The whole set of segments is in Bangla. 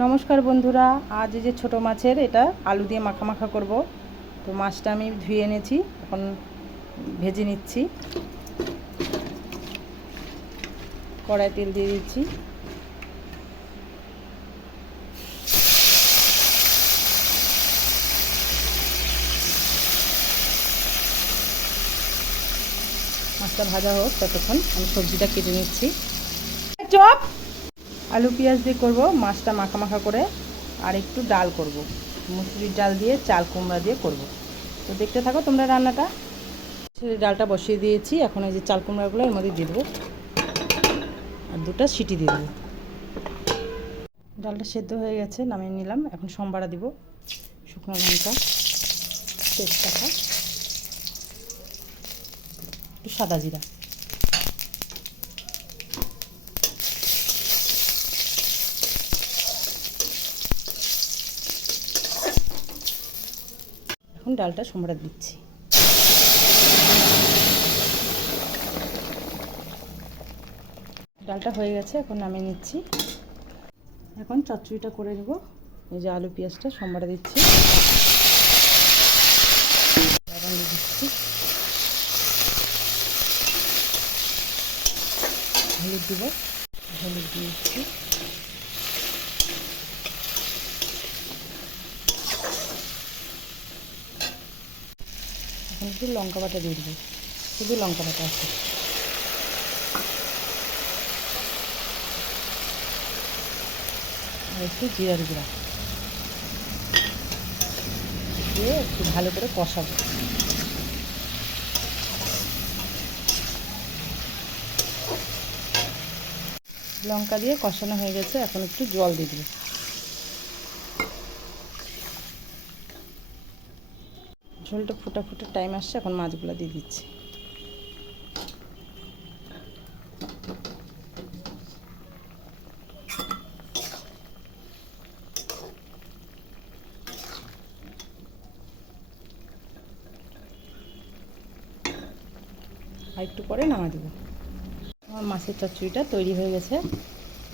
নমস্কার বন্ধুরা, আজ এই যে ছোটো মাছের এটা আলু দিয়ে মাখা মাখা করব। তো মাছটা আমি ধুয়ে এনেছি, এখন ভেজে নিচ্ছি। কড়াই তেল দিয়ে দিচ্ছি। মাছটা ভাজা হোক, ততক্ষণ আমি সবজিটা কেটে নিচ্ছি। চপ আলু পেঁয়াজ দিয়ে করব, মাছটা মাখা মাখা করে। আর একটু ডাল করব, মুসুরির ডাল দিয়ে চাল কুমড়া দিয়ে করব। তো দেখতে থাকো তোমরা রান্নাটা। ডালটা বসিয়ে দিয়েছি, এখন এই যে চাল কুমড়াগুলো এর মধ্যে দিয়ে দেবো আর দুটো সিটি দিয়ে দেবো। ডালটা সেদ্ধ হয়ে গেছে, নামিয়ে নিলাম। এখন সম্বারা দিব, শুকনো লঙ্কা, তেজপাতা, একটু সাদা জিরা। এখন ডালটা সম্বারা দিচ্ছি। ডালটা হয়ে গেছে, এখন নামিয়ে নিচ্ছি। এখন চচ্চড়িটা করে নেব। এই যে আলু পেঁয়াজটা সম্বারা দিচ্ছি, লবণ দিচ্ছি, হলুদ দিব, হলুদ দিচ্ছি, এখন একটু লঙ্কা বাটা দিয়ে দেবো, শুধু লঙ্কা বাটা আছে। আর একটু জিরার গুঁড়া দিয়ে একটু ভালো করে কষাবো। লঙ্কা দিয়ে কষানো হয়ে গেছে, এখন একটু জল দিয়ে দেবো। ঝোলটা ফুটা ফুটা টাইম আসছে, এখন মাছগুলো দিয়ে দিচ্ছি। আর একটু পরে নামা দেবো। আমার মাছের চচ্চড়িটা তৈরি হয়ে গেছে,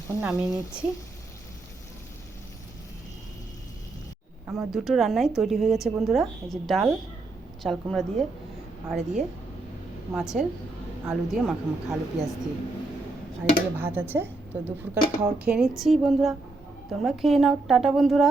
এখন নামিয়ে নিচ্ছি। আমার দুটো রান্নাই তৈরি হয়ে গেছে বন্ধুরা। এই যে ডাল চাল কুমড়া দিয়ে, আর দিয়ে মাছের আলু দিয়ে মাখা মাখা, আলু পেঁয়াজ দিয়ে। আর এদিকে ভাত আছে। তো দুপুরকার খাওয়ার খেয়ে নিচ্ছি বন্ধুরা, তোমরা খেয়ে নাও। টাটা বন্ধুরা।